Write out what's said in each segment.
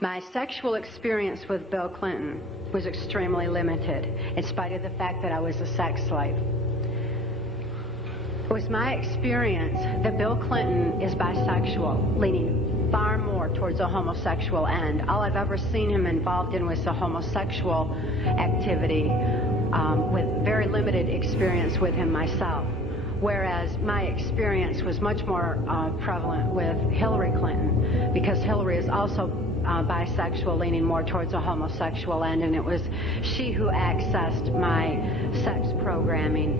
My sexual experience with Bill Clinton was extremely limited, in spite of the fact that I was a sex slave. It was my experience that Bill Clinton is bisexual, leaning far more towards a homosexual end. All I've ever seen him involved in was a homosexual activity, with very limited experience with him myself. Whereas my experience was much more prevalent with Hillary Clinton, because Hillary is also bisexual, leaning more towards a homosexual end, and it was she who accessed my sex programming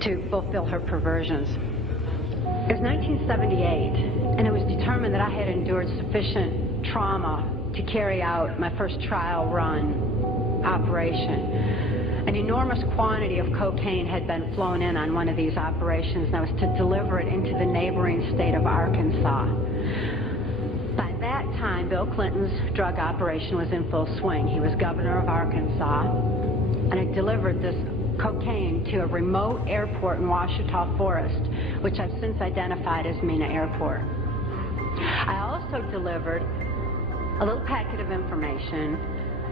to fulfill her perversions. It was 1978, and it was determined that I had endured sufficient trauma to carry out my first trial run operation. An enormous quantity of cocaine had been flown in on one of these operations, and I was to deliver it into the neighboring state of Arkansas. By that time, Bill Clinton's drug operation was in full swing. He was governor of Arkansas, and I delivered this cocaine to a remote airport in Ouachita Forest, which I've since identified as Mena Airport. I also delivered a little packet of information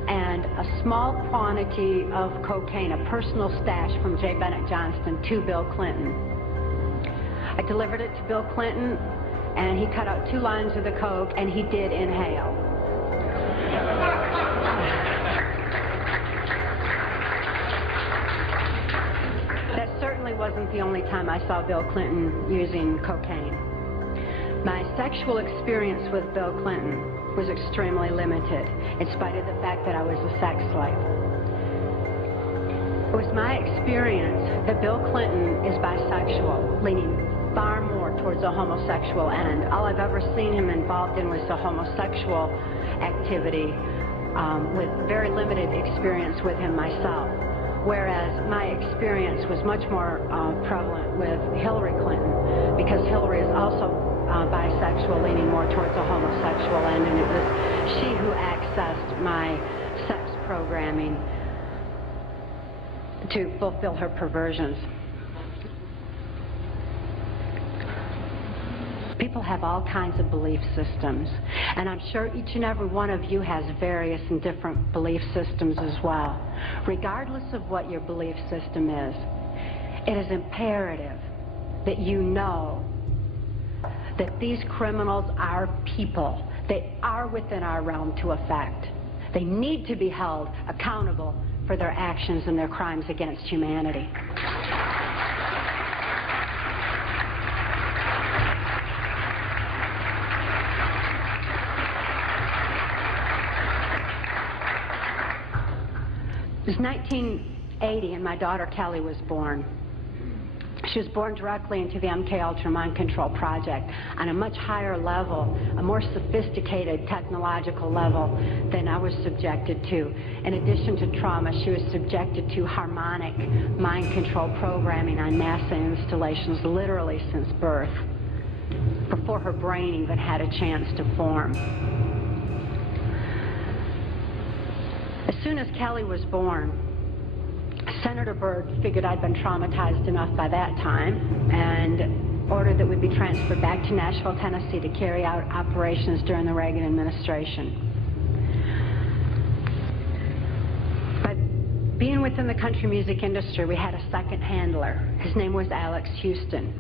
and a small quantity of cocaine, a personal stash from J. Bennett Johnston, to Bill Clinton. I delivered it to Bill Clinton, and he cut out 2 lines of the coke, and he did inhale. That certainly wasn't the only time I saw Bill Clinton using cocaine. My sexual experience with Bill Clinton was extremely limited, in spite of the fact that I was a sex slave. It was my experience that Bill Clinton is bisexual, leaning far more towards a homosexual end. All I've ever seen him involved in was a homosexual activity, with very limited experience with him myself. Whereas my experience was much more prevalent with Hillary Clinton, because Hillary is also bisexual, leaning more towards a homosexual end, and it was she who accessed my sex programming to fulfill her perversions. People have all kinds of belief systems, and I'm sure each and every one of you has various and different belief systems as well. Regardless of what your belief system is, it is imperative that you know that these criminals are people. They are within our realm to affect. They need to be held accountable for their actions and their crimes against humanity. It was 1980, and my daughter Kelly was born. She was born directly into the MK Ultra Mind Control Project on a much higher level, a more sophisticated technological level than I was subjected to. In addition to trauma, she was subjected to harmonic mind control programming on NASA installations literally since birth, before her brain even had a chance to form. As soon as Kelly was born, Senator Byrd figured I'd been traumatized enough by that time and ordered that we be transferred back to Nashville, Tennessee to carry out operations during the Reagan administration. But being within the country music industry, we had a second handler. His name was Alex Houston.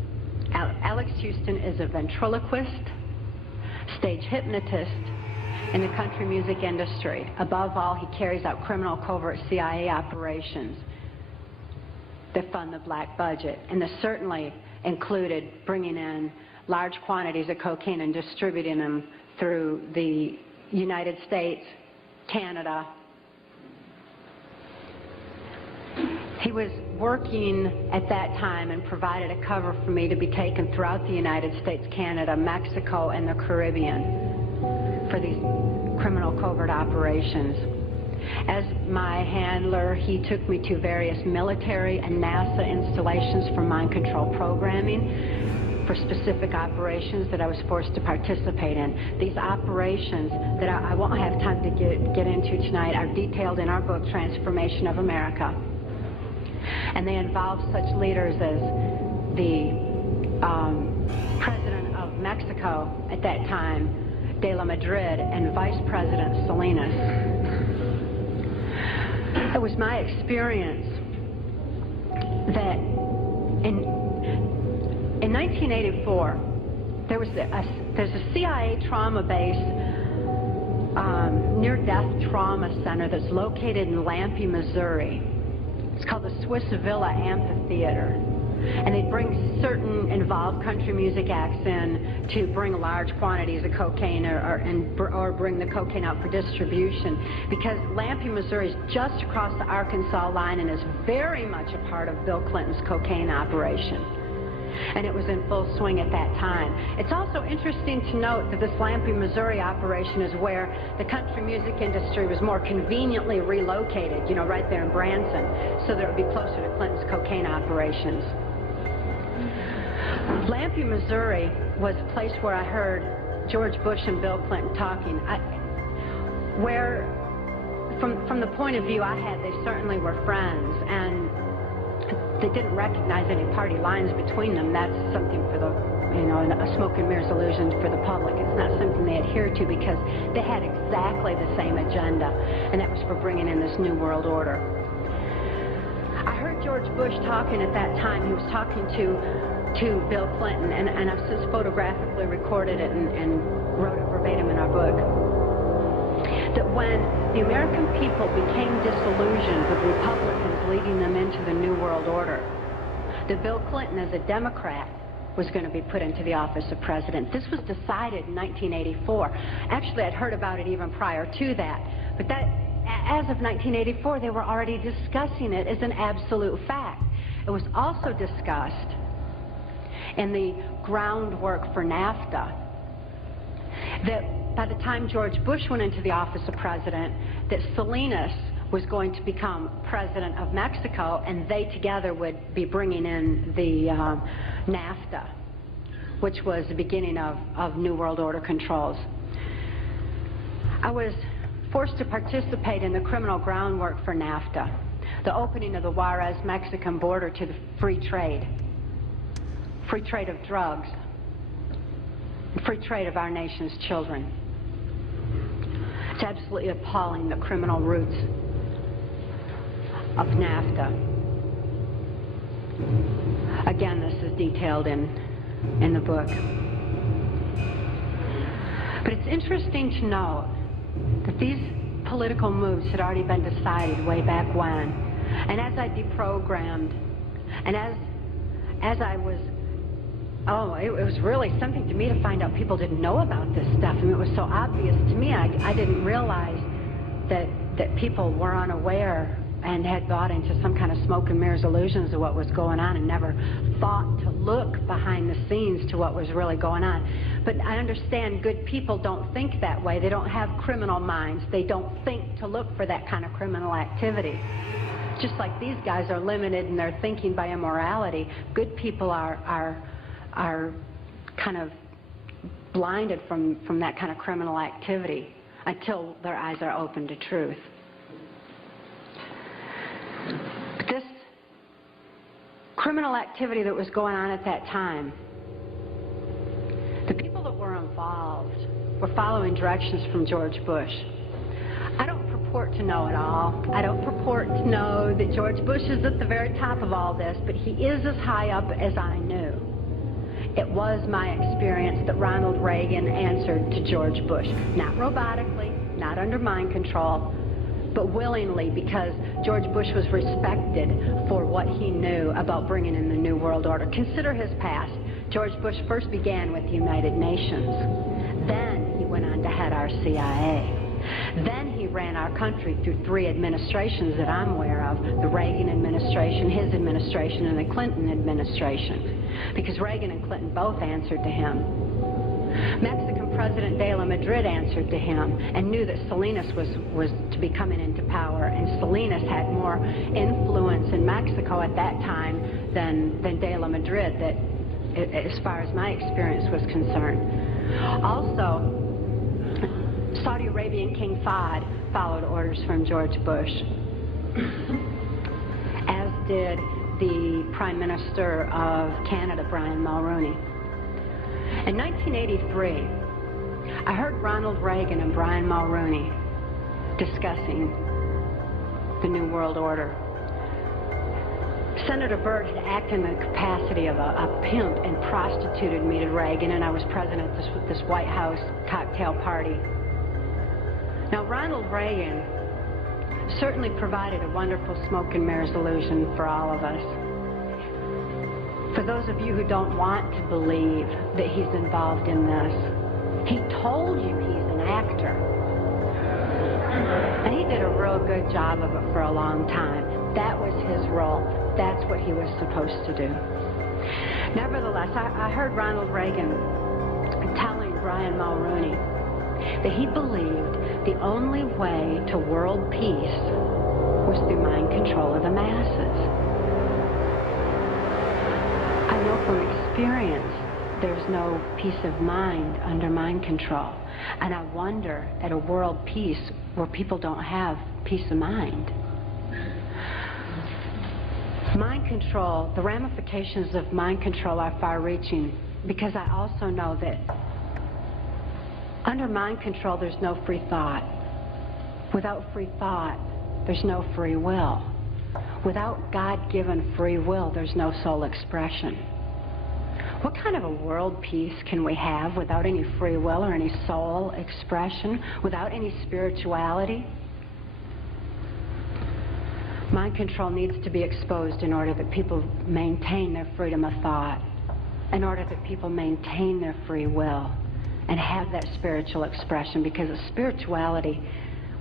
Alex Houston is a ventriloquist, stage hypnotist in the country music industry. Above all, he carries out criminal covert CIA operations that fund the black budget, and this certainly included bringing in large quantities of cocaine and distributing them through the United States, Canada. He was working at that time and provided a cover for me to be taken throughout the United States, Canada, Mexico, and the Caribbean for these criminal covert operations. As my handler, he took me to various military and NASA installations for mind control programming for specific operations that I was forced to participate in. These operations that I won't have time to get into tonight are detailed in our book, Transformation of America. And they involve such leaders as the President of Mexico at that time, de la Madrid and Vice President Salinas. It was my experience that in 1984, there's a CIA trauma base, near-death trauma center that's located in Lampe, Missouri. It's called the Swiss Villa Amphitheater. And they bring certain involved country music acts in to bring large quantities of cocaine or bring the cocaine out for distribution, because Lampe, Missouri is just across the Arkansas line and is very much a part of Bill Clinton's cocaine operation. And it was in full swing at that time. It's also interesting to note that this Lampe, Missouri operation is where the country music industry was more conveniently relocated, you know, right there in Branson, so that it would be closer to Clinton's cocaine operations. Lampe, Missouri was a place where I heard George Bush and Bill Clinton talking, where, from the point of view I had, they certainly were friends, and they didn't recognize any party lines between them. That's something for the, you know, a smoke and mirrors illusion for the public. It's not something they adhere to, because they had exactly the same agenda, and that was for bringing in this new world order. I heard George Bush talking at that time. He was talking to Bill Clinton, and I've since photographically recorded it and wrote it verbatim in our book, that when the American people became disillusioned with Republicans leading them into the New World Order, that Bill Clinton, as a Democrat, was going to be put into the office of president. This was decided in 1984. Actually, I'd heard about it even prior to that, but that, as of 1984, they were already discussing it as an absolute fact. It was also discussed in the groundwork for NAFTA that by the time George Bush went into the office of president, that Salinas was going to become president of Mexico, and they together would be bringing in the NAFTA, which was the beginning of New World Order controls. I was forced to participate in the criminal groundwork for NAFTA, the opening of the Juarez-Mexican border to the free trade of drugs, free trade of our nation's children. It's absolutely appalling, the criminal roots of NAFTA. Again, this is detailed in the book. But it's interesting to note that these political moves had already been decided way back when. And as I deprogrammed, and as I was, it was really something to me to find out people didn't know about this stuff. I mean, it was so obvious to me. I didn't realize that people were unaware and had bought into some kind of smoke and mirrors illusions of what was going on, and never thought to look behind the scenes to what was really going on. But I understand good people don't think that way. They don't have criminal minds. They don't think to look for that kind of criminal activity. Just like these guys are limited in their thinking by immorality, good people are kind of blinded from that kind of criminal activity until their eyes are open to truth. But this criminal activity that was going on at that time, the people that were involved were following directions from George Bush. I don't purport to know it all. I don't purport to know that George Bush is at the very top of all this, but he is as high up as I knew. It was my experience that Ronald Reagan answered to George Bush, not robotically, not under mind control, but willingly, because George Bush was respected for what he knew about bringing in the New World Order. Consider his past. George Bush first began with the United Nations. Then he went on to head our CIA. Then he ran our country through 3 administrations that I'm aware of: the Reagan administration, his administration, and the Clinton administration. Because Reagan and Clinton both answered to him. Mexican President de la Madrid answered to him and knew that Salinas was to be coming into power, and Salinas had more influence in Mexico at that time than de la Madrid, that, as far as my experience was concerned. Also, Saudi Arabian King Fahd followed orders from George Bush, as did the Prime Minister of Canada, Brian Mulroney. In 1983, I heard Ronald Reagan and Brian Mulroney discussing the New World Order. Senator Byrd had acted in the capacity of a pimp and prostituted me to Reagan, and I was present at this White House cocktail party. Now, Ronald Reagan certainly provided a wonderful smoke and mirrors illusion for all of us. For those of you who don't want to believe that he's involved in this, he told you he's an actor. And he did a real good job of it for a long time. That was his role. That's what he was supposed to do. Nevertheless, I heard Ronald Reagan telling Brian Mulroney that he believed the only way to world peace was through mind control of the masses. I know from experience there's no peace of mind under mind control. And I wonder at a world peace where people don't have peace of mind. Mind control, the ramifications of mind control are far-reaching, because I also know that under mind control there's no free thought. Without free thought, there's no free will. Without God-given free will, there's no soul expression. What kind of a world peace can we have without any free will or any soul expression, without any spirituality? Mind control needs to be exposed in order that people maintain their freedom of thought, in order that people maintain their free will and have that spiritual expression, because of spirituality,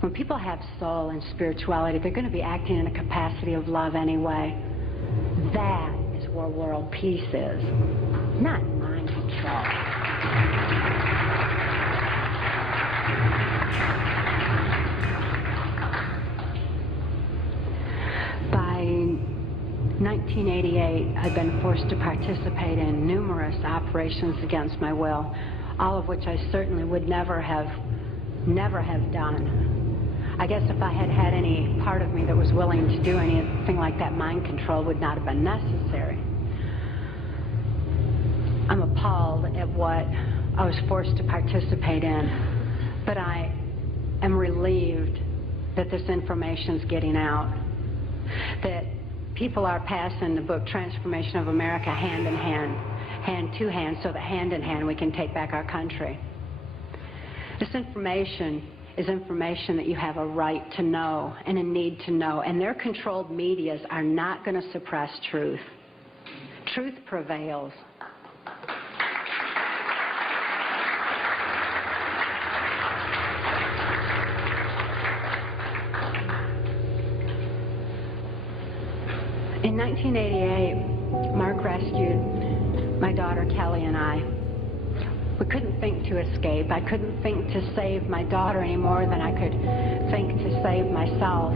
when people have soul and spirituality, they're going to be acting in a capacity of love anyway. That is where world peace is, not mind control. By 1988, I'd been forced to participate in numerous operations against my will, all of which I certainly would never have done. I guess if I had had any part of me that was willing to do anything like that, mind control would not have been necessary. I'm appalled at what I was forced to participate in, but I am relieved that this information's getting out, that people are passing the book Transformation of America hand in hand, hand to hand, so that hand in hand we can take back our country. This information is information that you have a right to know and a need to know, and their controlled medias are not going to suppress truth. Truth prevails. In 1988, Mark rescued my daughter Kelly and I. We couldn't think to escape. I couldn't think to save my daughter any more than I could think to save myself.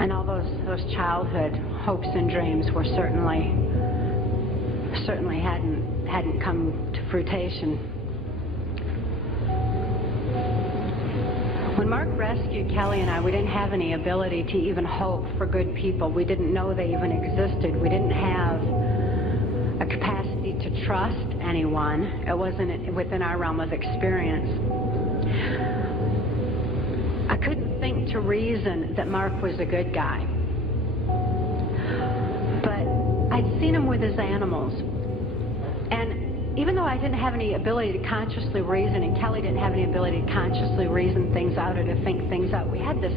And all those childhood hopes and dreams were certainly hadn't come to fruition. When Mark rescued Kelly and I, we didn't have any ability to even hope for good people. We didn't know they even existed. We didn't have a capacity to trust anyone. It wasn't within our realm of experience. I couldn't think to reason that Mark was a good guy. But I'd seen him with his animals. And even though I didn't have any ability to consciously reason, and Kelly didn't have any ability to consciously reason things out or to think things out, we had this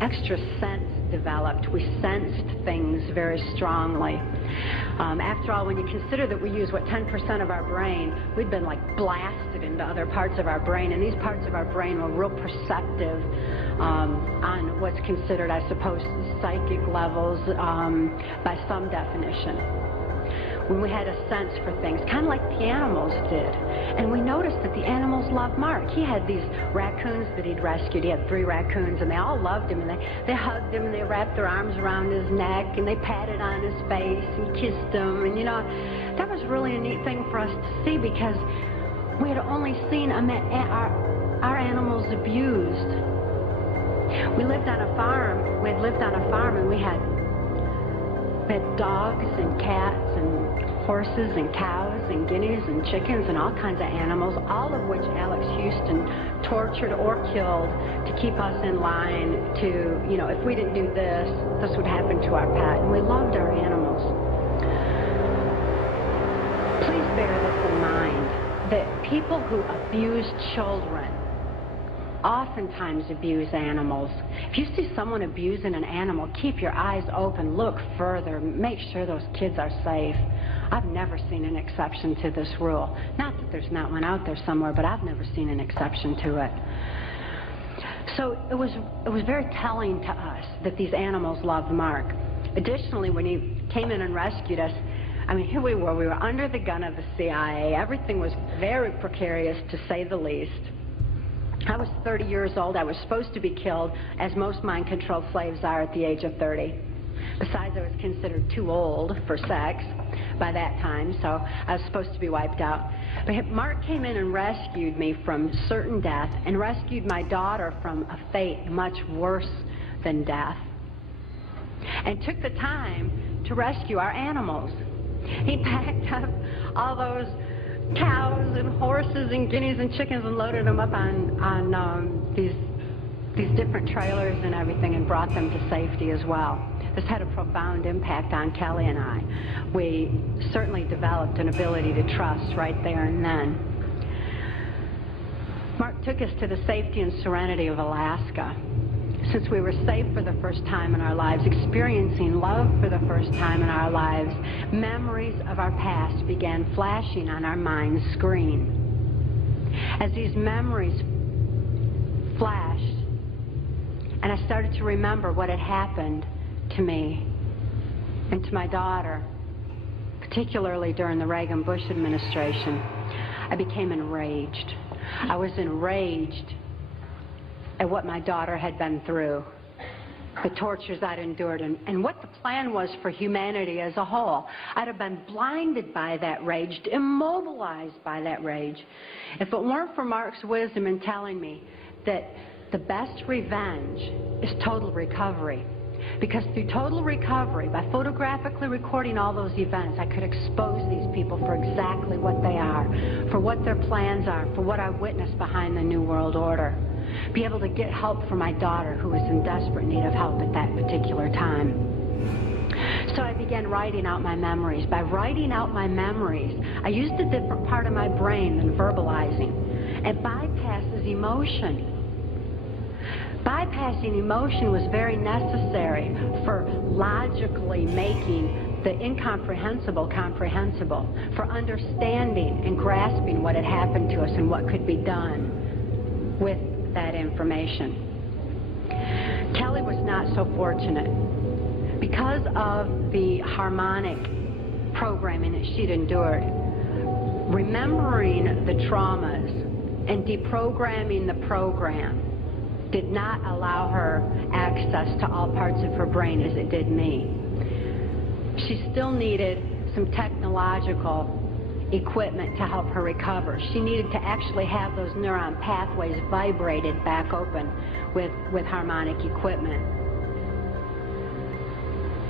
extra sense developed. We sensed things very strongly. After all, when you consider that we use, 10% of our brain, we'd been like blasted into other parts of our brain, and these parts of our brain were real perceptive on what's considered, I suppose, psychic levels by some definition. When we had a sense for things, kind of like the animals did. And we noticed that the animals loved Mark. He had these raccoons that he'd rescued. He had 3 raccoons, and they all loved him, and they hugged him, and they wrapped their arms around his neck, and they patted on his face and kissed him. And, you know, that was really a neat thing for us to see, because we had only seen our animals abused. We lived on a farm. We had lived on a farm, and we had dogs and cats and horses and cows. and guineas and chickens and all kinds of animals, all of which Alex Houston tortured or killed to keep us in line to, you know, if we didn't do this, this would happen to our pet. And we loved our animals. Please bear this in mind, that people who abuse children oftentimes abuse animals. If you see someone abusing an animal, keep your eyes open, look further, make sure those kids are safe. I've never seen an exception to this rule. Not that there's not one out there somewhere, but I've never seen an exception to it. So it was very telling to us that these animals loved Mark. Additionally, when he came in and rescued us, I mean, here we were under the gun of the CIA. Everything was very precarious, to say the least. I was 30 years old. I was supposed to be killed, as most mind-controlled slaves are at the age of 30. Besides, I was considered too old for sex by that time, so I was supposed to be wiped out. But Mark came in and rescued me from certain death and rescued my daughter from a fate much worse than death, and took the time to rescue our animals. He packed up all those cows and horses and guineas and chickens and loaded them up on these different trailers and everything and brought them to safety as well. This had a profound impact on Kelly and I. We certainly developed an ability to trust right there and then. Mark took us to the safety and serenity of Alaska. Since we were safe for the first time in our lives, experiencing love for the first time in our lives, memories of our past began flashing on our mind's screen. As these memories flashed, and I started to remember what had happened to me and to my daughter, particularly during the Reagan-Bush administration, I became enraged. I was enraged at what my daughter had been through, the tortures I'd endured, and what the plan was for humanity as a whole. I'd have been blinded by that rage, immobilized by that rage, if it weren't for Mark's wisdom in telling me that the best revenge is total recovery. Because through total recovery, by photographically recording all those events, I could expose these people for exactly what they are, for what their plans are, for what I witnessed behind the New World Order. Be able to get help for my daughter, who was in desperate need of help at that particular time. So I began writing out my memories. By writing out my memories, I used a different part of my brain than verbalizing. It bypasses emotion. Bypassing emotion was very necessary for logically making the incomprehensible comprehensible, for understanding and grasping what had happened to us and what could be done with that information. Kelly was not so fortunate. Because of the harmonic programming that she'd endured, remembering the traumas and deprogramming the program did not allow her access to all parts of her brain as it did me. She still needed some technological equipment to help her recover. She needed to actually have those neuron pathways vibrated back open with harmonic equipment.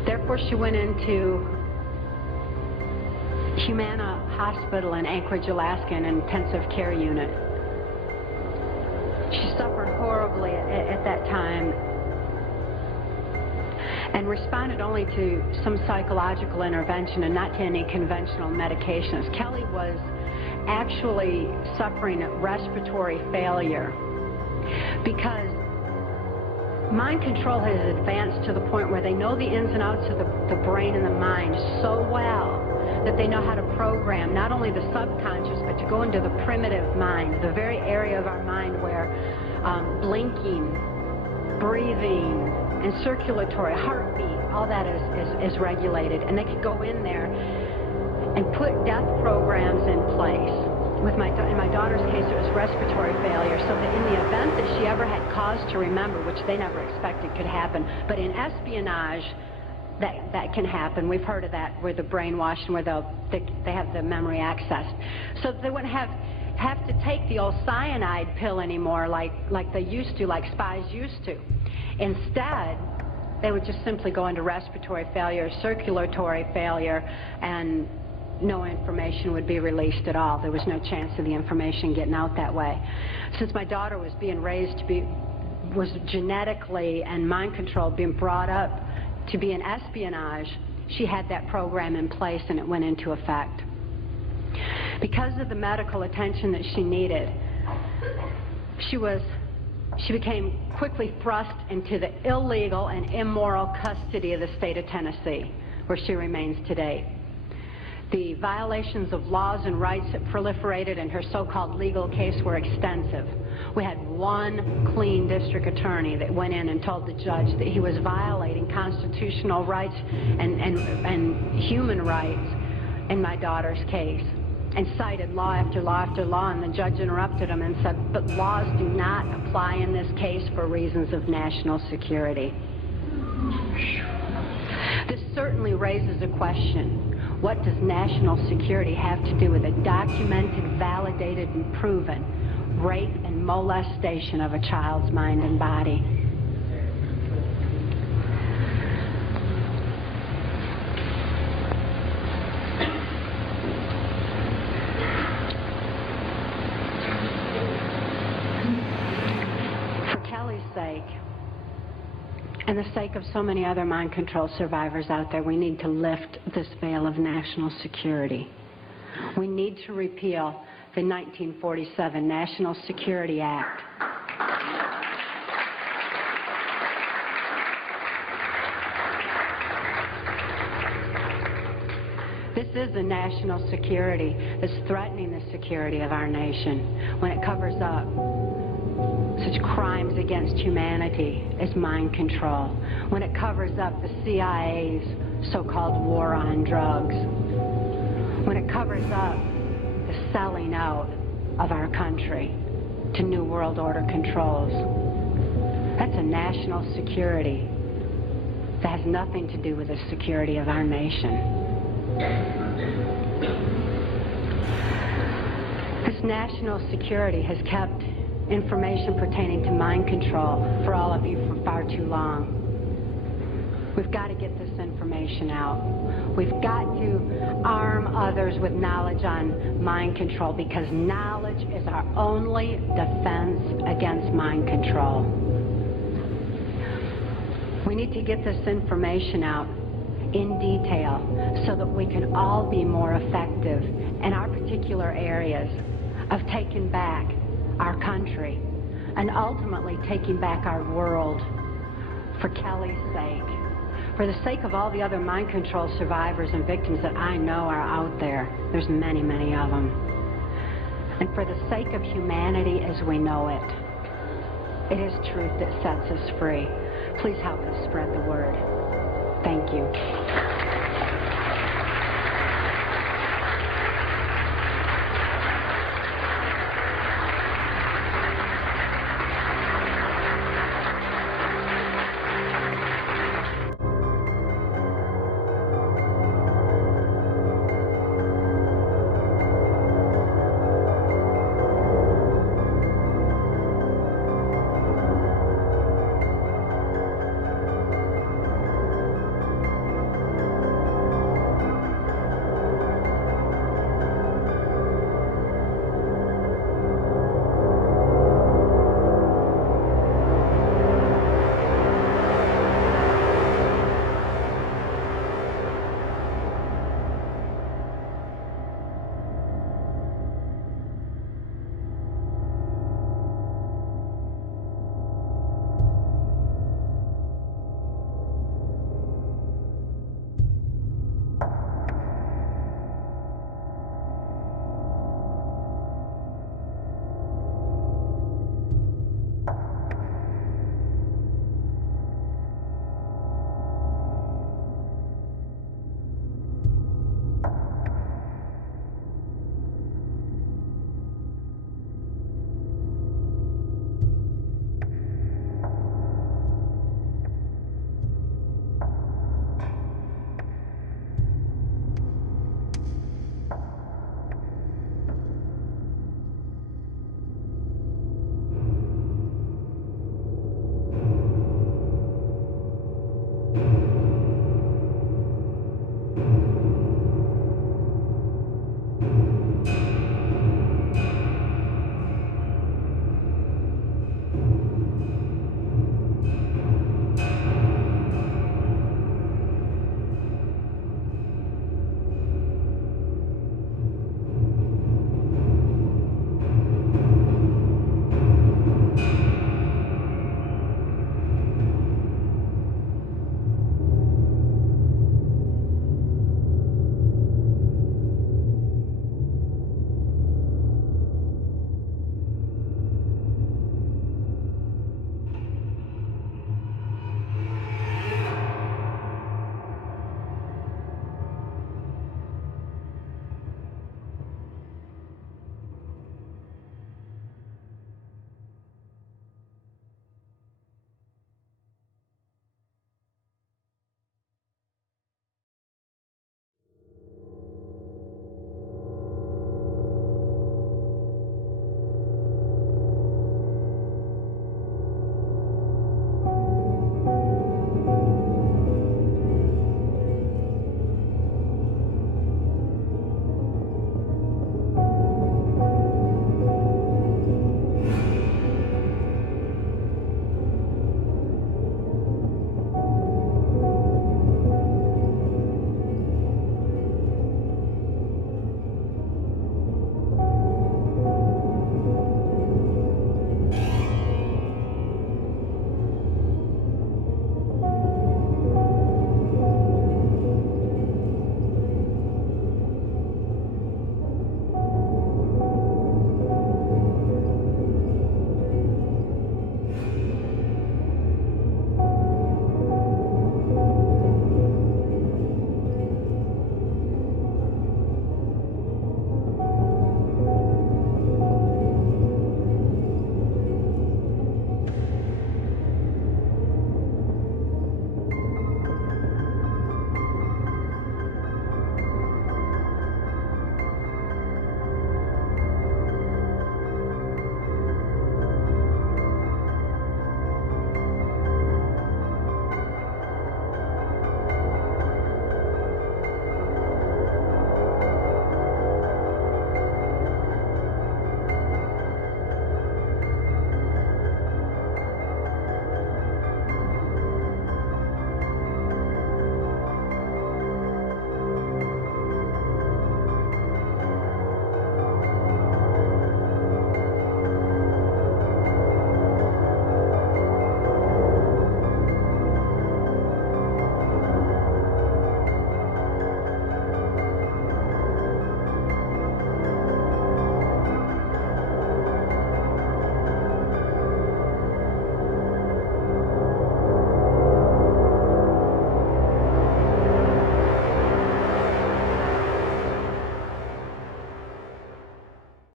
Therefore, she went into Humana Hospital in Anchorage, Alaska, in an intensive care unit. She suffered horribly at that time and responded only to some psychological intervention and not to any conventional medications. Kelly was actually suffering respiratory failure because mind control has advanced to the point where they know the ins and outs of the brain and the mind so well that they know how to program not only the subconscious, but to go into the primitive mind, the very area of our mind where blinking, breathing, and circulatory, heartbeat, all that is regulated. And they could go in there and put death programs in place. In my daughter's case, it was respiratory failure, so that in the event that she ever had cause to remember, which they never expected could happen, but in espionage, that can happen. We've heard of that, where the brainwashed, where they have the memory accessed. So they wouldn't have to take the old cyanide pill anymore like they used to, like spies used to. Instead, they would just simply go into respiratory failure, circulatory failure, and no information would be released at all. There was no chance of the information getting out that way. Since my daughter was being raised to be, was genetically and mind controlled, being brought up to be in espionage, she had that program in place and it went into effect. Because of the medical attention that she needed, she became quickly thrust into the illegal and immoral custody of the state of Tennessee, where she remains today. The violations of laws and rights that proliferated in her so-called legal case were extensive. We had one clean district attorney that went in and told the judge that he was violating constitutional rights and human rights in my daughter's case, and cited law after law after law, and the judge interrupted him and said, but laws do not apply in this case for reasons of national security. This certainly raises a question. What does national security have to do with a documented, validated, and proven rape and molestation of a child's mind and body? And the sake of so many other mind control survivors out there, we need to lift this veil of national security. We need to repeal the 1947 National Security Act. This is a national security that's threatening the security of our nation when it covers up such crimes against humanity as mind control, when it covers up the CIA's so-called war on drugs, when it covers up the selling out of our country to New World Order controls. That's a national security that has nothing to do with the security of our nation. This national security has kept information pertaining to mind control for all of you for far too long. We've got to get this information out. We've got to arm others with knowledge on mind control, because knowledge is our only defense against mind control. We need to get this information out in detail so that we can all be more effective in our particular areas of taking back our country and ultimately taking back our world for Kelly's sake, for the sake of all the other mind control survivors and victims that I know are out there. There's many, many of them. And for the sake of humanity as we know it. It is truth that sets us free. Please help us spread the word. Thank you.